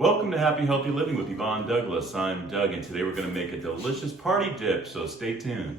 Welcome to Happy Healthy Living with Yvonne Douglas. I'm Doug, and today we're going to make a delicious party dip, so stay tuned.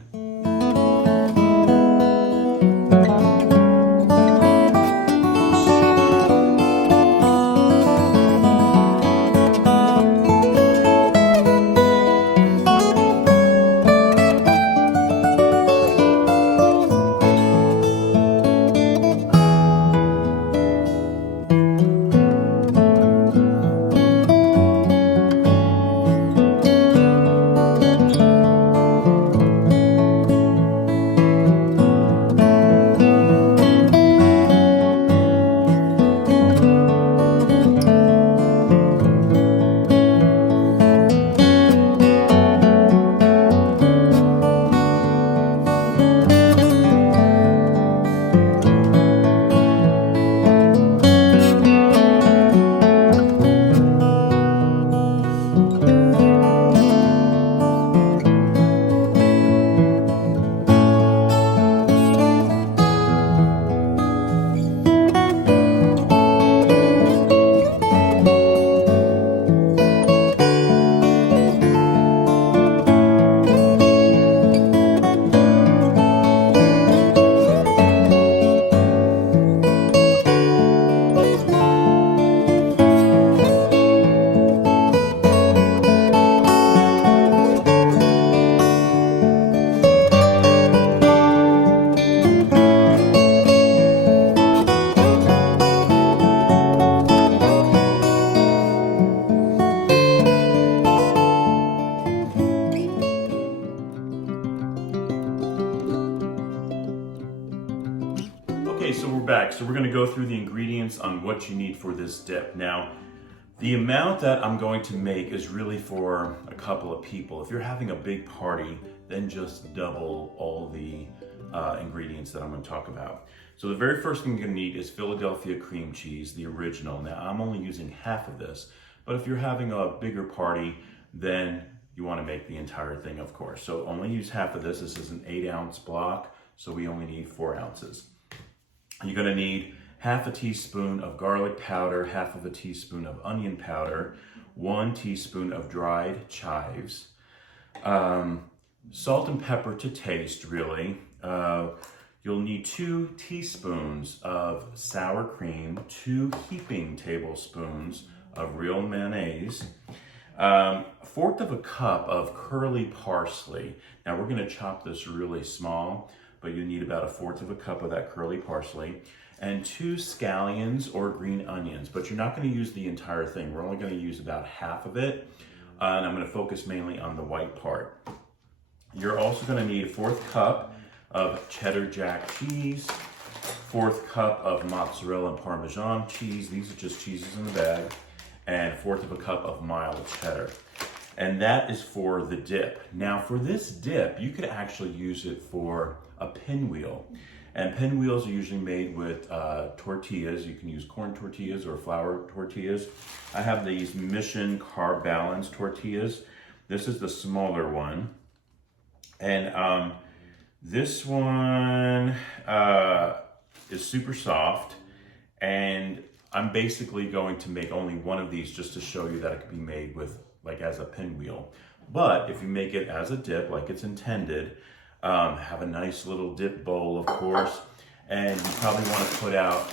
Okay, so we're back. So we're going to go through the ingredients on what you need for this dip. Now, the amount that I'm going to make is really for a couple of people. If you're having a big party, then just double all the ingredients that I'm going to talk about. So the very first thing you're going to need is Philadelphia cream cheese, the original. Now, I'm only using half of this, but if you're having a bigger party, then you want to make the entire thing, of course. So only use half of this. This is an 8-ounce block, so we only need 4 ounces. You're going to need half a teaspoon of garlic powder, half of a teaspoon of onion powder, 1 teaspoon of dried chives, salt and pepper to taste, really. You'll need 2 teaspoons of sour cream, 2 heaping tablespoons of real mayonnaise, 1/4 of a cup of curly parsley. Now we're going to chop this really small, but you need about 1/4 of a cup of that curly parsley, and 2 scallions or green onions, but you're not going to use the entire thing. We're only going to use about half of it, and I'm going to focus mainly on the white part. You're also going to need 1/4 cup of cheddar jack cheese, 1/4 cup of mozzarella and parmesan cheese. These are just cheeses in the bag, and 1/4 of a cup of mild cheddar. And that is for the dip. Now for this dip, you could actually use it for a pinwheel. And pinwheels are usually made with tortillas. You can use corn tortillas or flour tortillas. I have these Mission Carb Balance tortillas. This is the smaller one. And this one is super soft. And I'm basically going to make only one of these just to show you that it can be made with like as a pinwheel. But if you make it as a dip like it's intended, have a nice little dip bowl, of course, and you probably want to put out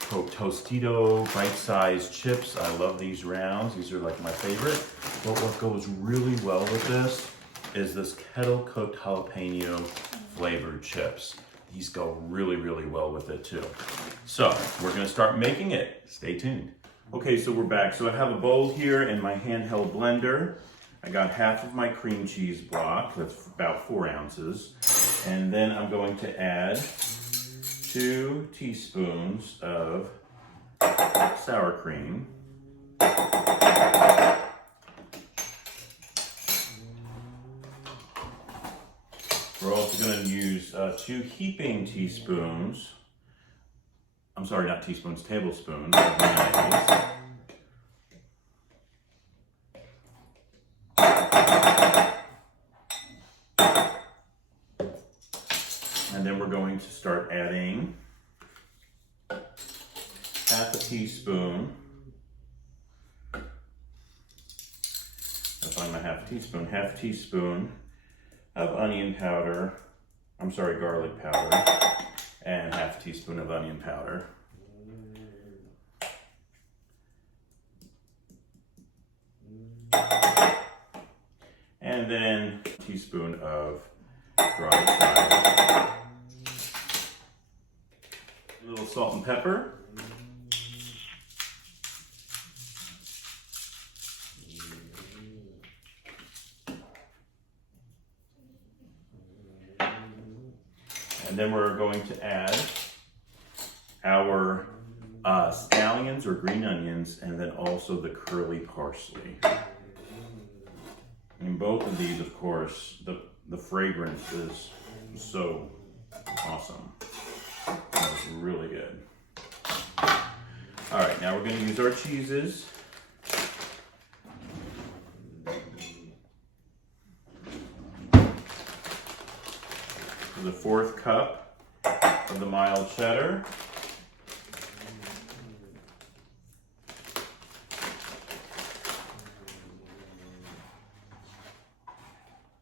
Tostito bite-sized chips. I love these rounds. These are like my favorite. But what goes really well with this is this kettle-cooked jalapeno flavored chips. These go really, really well with it too. So we're going to start making it. Stay tuned. Okay, so we're back. So I have a bowl here in my handheld blender. I got half of my cream cheese block, that's about 4 ounces. And then I'm going to add 2 teaspoons of sour cream. We're also going to use 2 heaping teaspoons. I'm sorry, not teaspoons, tablespoons of mayonnaise. And then we're going to start adding half a teaspoon find my half teaspoon of onion powder. I'm sorry, garlic powder, and half a teaspoon of onion powder. And then a teaspoon of dried chives. A little salt and pepper. And then we're going to add our scallions or green onions, and then also the curly parsley. In both of these, of course, the fragrance is so awesome. It's really good. All right, now we're going to use our cheeses. The 1/4 cup of the mild cheddar.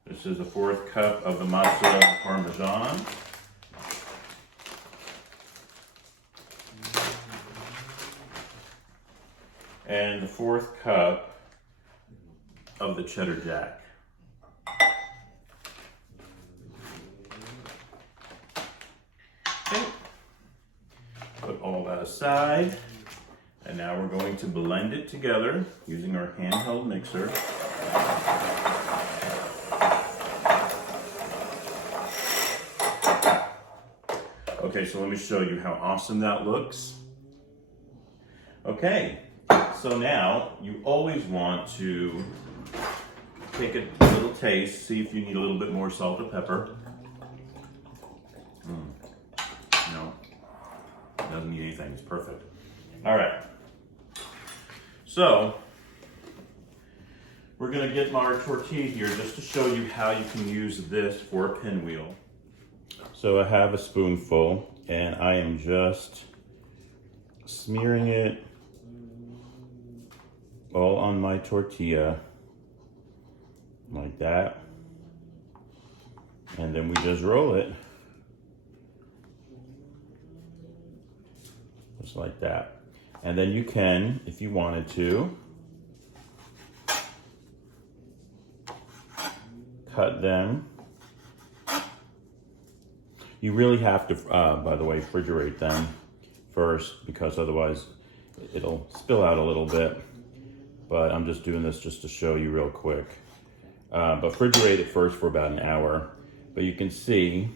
This is a 1/4 cup of the mozzarella parmesan. And the 1/4 cup of the cheddar jack. Okay. Put all that aside. And now we're going to blend it together using our handheld mixer. Okay, so let me show you how awesome that looks. Okay, so now you always want to take a little taste, see if you need a little bit more salt or pepper. No, it doesn't need anything, it's perfect. All right, so we're gonna get our tortilla here just to show you how you can use this for a pinwheel. So I have a spoonful and I am just smearing it all on my tortilla like that. And then we just roll it just like that. And then you can, if you wanted to, cut them. You really have to, by the way, refrigerate them first, because otherwise it'll spill out a little bit. But I'm just doing this just to show you real quick. But refrigerate it first for about an hour. But you can see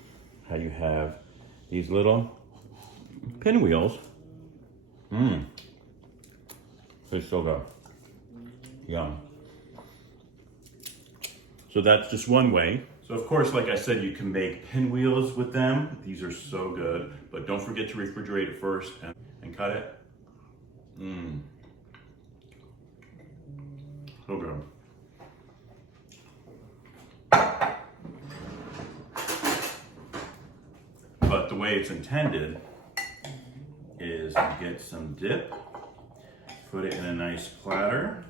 how you have these little pinwheels. It's so good. Yum. So that's just one way. So of course, like I said, you can make pinwheels with them. These are so good, but don't forget to refrigerate it first and cut it. So good. But the way it's intended is to get some dip, put it in a nice platter.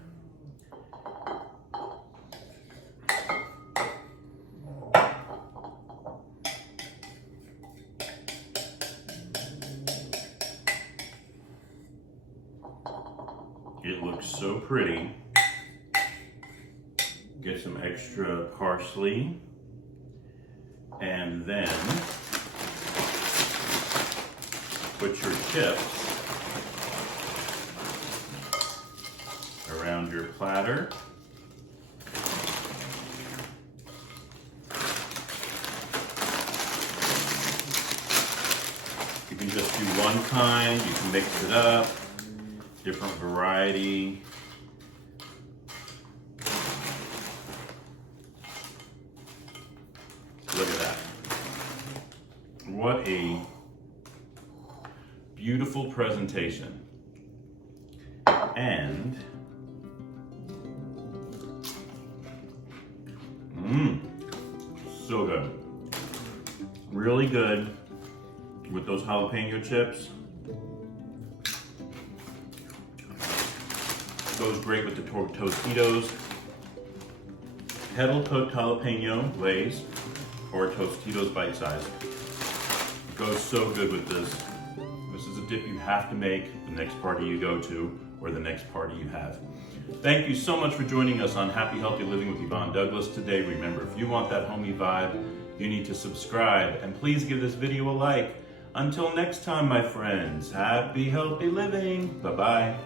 It looks so pretty. Get some extra parsley, and then put your chips around your platter. You can just do one kind, you can mix it up, different variety. Look at that. What a beautiful presentation. And so good. Really good with those jalapeno chips. Goes great with the Tostitos. kettle cooked jalapeno glaze or Tostitos bite size. It goes so good with this. This is a dip you have to make the next party you go to or the next party you have. Thank you so much for joining us on Happy Healthy Living with Yvonne Douglas today. Remember, if you want that homey vibe, you need to subscribe and please give this video a like. Until next time, my friends, happy healthy living. Bye-bye.